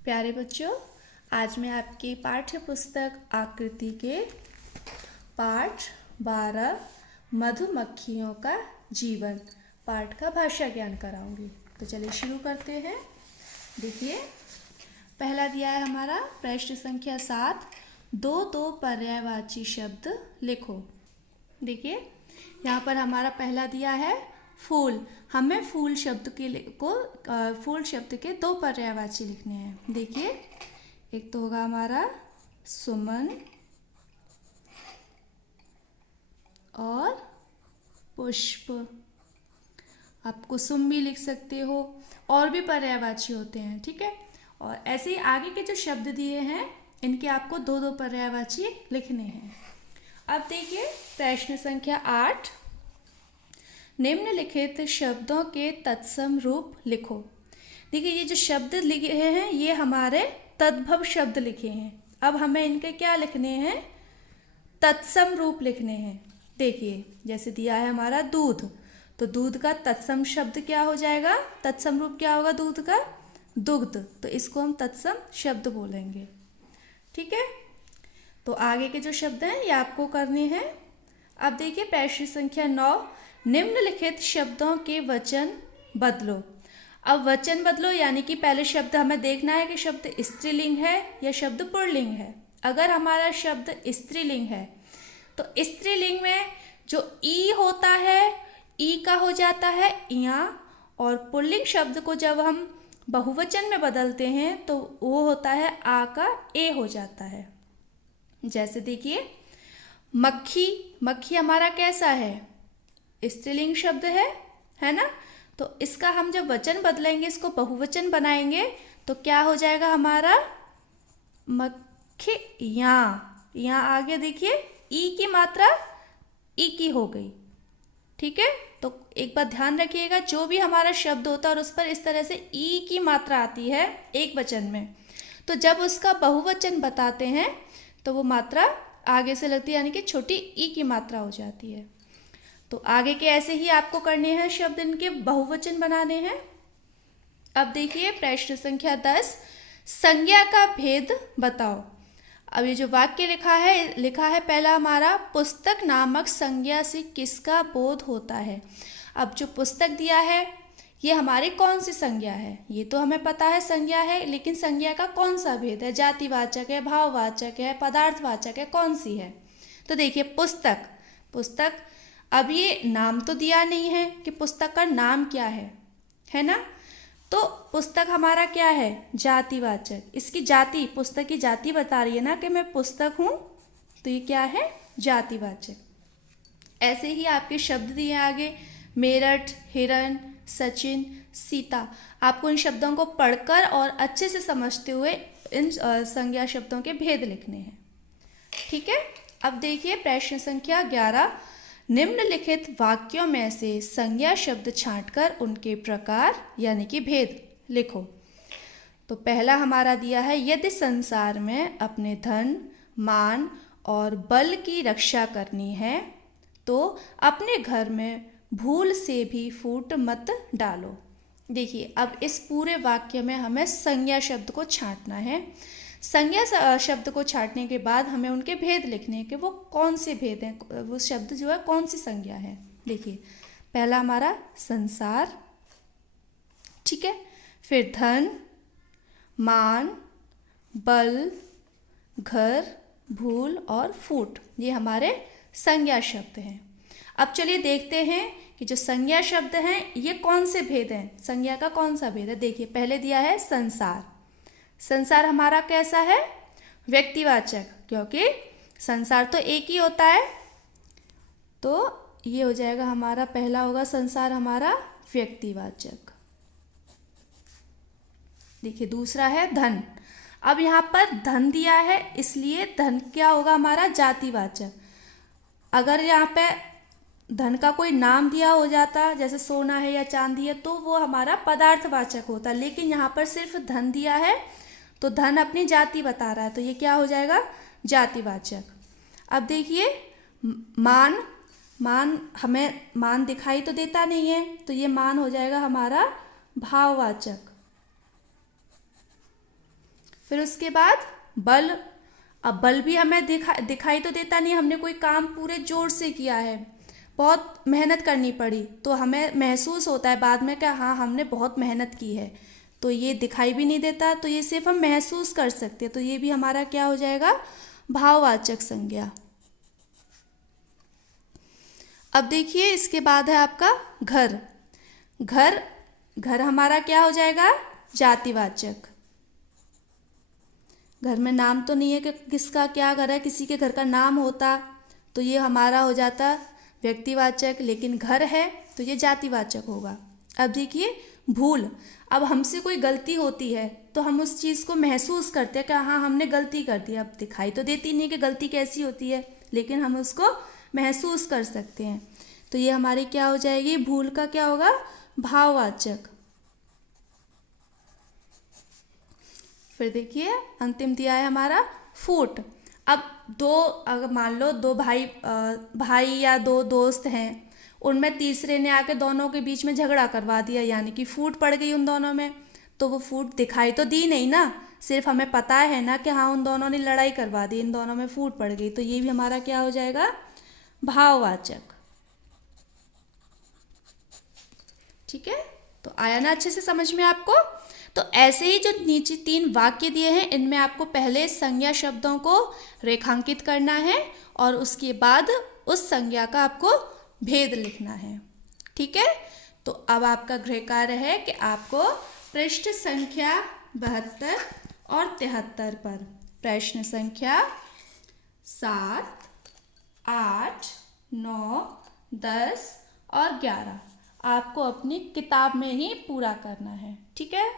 प्यारे बच्चों, आज मैं आपकी पाठ्य पुस्तक आकृति के पाठ 12 मधुमक्खियों का जीवन पाठ का भाषा ज्ञान कराऊंगी। तो चलिए शुरू करते हैं। देखिए, पहला दिया है हमारा प्रश्न संख्या 7, दो पर्यायवाची शब्द लिखो। देखिए, यहाँ पर हमारा पहला दिया है फूल। हमें फूल शब्द फूल शब्द के दो पर्यायवाची लिखने हैं। देखिए, एक तो होगा हमारा सुमन और पुष्प। आप कुसुम भी लिख सकते हो, और भी पर्यायवाची होते हैं, ठीक है। और ऐसे ही आगे के जो शब्द दिए हैं इनके आपको दो पर्यायवाची लिखने हैं। अब देखिए प्रश्न संख्या 8, निम्नलिखित शब्दों के तत्सम रूप लिखो। देखिए, ये जो शब्द लिखे हैं ये हमारे तद्भव शब्द लिखे हैं। अब हमें इनके क्या लिखने हैं? तत्सम रूप लिखने हैं। देखिए, जैसे दिया है हमारा दूध, तो दूध का तत्सम शब्द क्या हो जाएगा? तत्सम रूप क्या होगा दूध का? दुग्ध। तो इसको हम तत्सम शब्द बोलेंगे, ठीक है। तो आगे के जो शब्द हैं ये आपको करने हैं। अब देखिए प्रश्न संख्या 9, निम्नलिखित शब्दों के वचन बदलो। अब वचन बदलो यानी कि पहले शब्द हमें देखना है कि शब्द स्त्रीलिंग है या शब्द पुल्लिंग है। अगर हमारा शब्द स्त्रीलिंग है तो स्त्रीलिंग में जो ई होता है ई का हो जाता है इया, और पुल्लिंग शब्द को जब हम बहुवचन में बदलते हैं तो वो होता है आ का ए हो जाता है। जैसे देखिए, मक्खी। मक्खी हमारा कैसा है? स्त्रीलिंग शब्द है ना। तो इसका हम जब वचन बदलेंगे, इसको बहुवचन बनाएंगे तो क्या हो जाएगा हमारा? मक्खी। यहाँ आगे देखिए ई की मात्रा ई की हो गई, ठीक है। तो एक बात ध्यान रखिएगा, जो भी हमारा शब्द होता है और उस पर इस तरह से ई की मात्रा आती है एक वचन में, तो जब उसका बहुवचन बताते हैं तो वो मात्रा आगे से लगती है, यानी कि छोटी ई की मात्रा हो जाती है। तो आगे के ऐसे ही आपको करने हैं शब्द, इनके बहुवचन बनाने हैं। अब देखिए प्रश्न संख्या 10, संज्ञा का भेद बताओ। अब ये जो वाक्य लिखा है पहला हमारा, पुस्तक नामक संज्ञा से किसका बोध होता है। अब जो पुस्तक दिया है ये हमारी कौन सी संज्ञा है? ये तो हमें पता है संज्ञा है, लेकिन संज्ञा का कौन सा भेद है? जातिवाचक है, भाववाचक है, पदार्थवाचक है, कौन सी है? तो देखिए पुस्तक। अब ये नाम तो दिया नहीं है कि पुस्तक का नाम क्या है ना। तो पुस्तक हमारा क्या है? जातिवाचक। इसकी जाति, पुस्तक की जाति बता रही है ना कि मैं पुस्तक हूँ, तो ये क्या है? जातिवाचक। ऐसे ही आपके शब्द दिए आगे, मेरठ, हिरण, सचिन, सीता। आपको इन शब्दों को पढ़कर और अच्छे से समझते हुए इन संज्ञा शब्दों के भेद लिखने हैं, ठीक है। अब देखिए प्रश्न संख्या 11, निम्नलिखित वाक्यों में से संज्ञा शब्द छांटकर उनके प्रकार यानी कि भेद लिखो। तो पहला हमारा दिया है, यदि संसार में अपने धन, मान और बल की रक्षा करनी है तो अपने घर में भूल से भी फूट मत डालो। देखिए, अब इस पूरे वाक्य में हमें संज्ञा शब्द को छांटना है। संज्ञा शब्द को छांटने के बाद हमें उनके भेद लिखने हैं कि वो कौन से भेद हैं, वो शब्द जो है कौन सी संज्ञा है। देखिए, पहला हमारा संसार, ठीक है। फिर धन, मान, बल, घर, भूल और फूट, ये हमारे संज्ञा शब्द हैं। अब चलिए देखते हैं कि जो संज्ञा शब्द हैं ये कौन से भेद हैं, संज्ञा का कौन सा भेद है। देखिए, पहले दिया है संसार। संसार हमारा कैसा है? व्यक्तिवाचक, क्योंकि संसार तो एक ही होता है, तो ये हो जाएगा हमारा, पहला होगा संसार हमारा व्यक्तिवाचक। देखिए, दूसरा है धन। अब यहाँ पर धन दिया है इसलिए धन क्या होगा हमारा? जातिवाचक। अगर यहाँ पे धन का कोई नाम दिया हो जाता, जैसे सोना है या चांदी है, तो वो हमारा पदार्थवाचक होता, लेकिन यहाँ पर सिर्फ धन दिया है तो धन अपनी जाति बता रहा है, तो ये क्या हो जाएगा? जातिवाचक। अब देखिए मान हमें मान दिखाई तो देता नहीं है, तो ये मान हो जाएगा हमारा भाववाचक। फिर उसके बाद बल। अब बल भी हमें दिखाई तो देता नहीं, हमने कोई काम पूरे जोर से किया है, बहुत मेहनत करनी पड़ी, तो हमें महसूस होता है बाद में कि हाँ हमने बहुत मेहनत की है। तो ये दिखाई भी नहीं देता, तो ये सिर्फ हम महसूस कर सकते हैं, तो ये भी हमारा क्या हो जाएगा, भाववाचक संज्ञा। अब देखिए इसके बाद है आपका घर। घर, घर हमारा क्या हो जाएगा, जातिवाचक। घर में नाम तो नहीं है कि किसका क्या घर है, किसी के घर का नाम होता तो ये हमारा हो जाता व्यक्तिवाचक, लेकिन घर है तो ये जातिवाचक होगा। अब देखिए भूल। अब हमसे कोई गलती होती है तो हम उस चीज़ को महसूस करते हैं कि हाँ हमने गलती कर दी। अब दिखाई तो देती नहीं कि गलती कैसी होती है, लेकिन हम उसको महसूस कर सकते हैं, तो ये हमारी क्या हो जाएगी, भूल का क्या होगा, भाववाचक। फिर देखिए अंतिम दिया है हमारा फूट। अब दो, अगर मान लो दो भाई या दो दोस्त हैं, उनमें तीसरे ने आके दोनों के बीच में झगड़ा करवा दिया, यानी कि फूट पड़ गई उन दोनों में। तो वो फूट दिखाई तो दी नहीं ना, सिर्फ हमें पता है ना कि हाँ उन दोनों ने लड़ाई करवा दी, इन दोनों में फूट पड़ गई, तो ये भी हमारा क्या हो जाएगा, भाववाचक। ठीक है, तो आया ना अच्छे से समझ में आपको। तो ऐसे ही जो नीचे 3 वाक्य दिए हैं, इनमें आपको पहले संज्ञा शब्दों को रेखांकित करना है और उसके बाद उस संज्ञा का आपको भेद लिखना है। ठीक है, तो अब आपका गृह कार्य है कि आपको पृष्ठ संख्या 72 और 73 पर प्रश्न संख्या 7, 8, 9, 10 और 11 आपको अपनी किताब में ही पूरा करना है। ठीक है।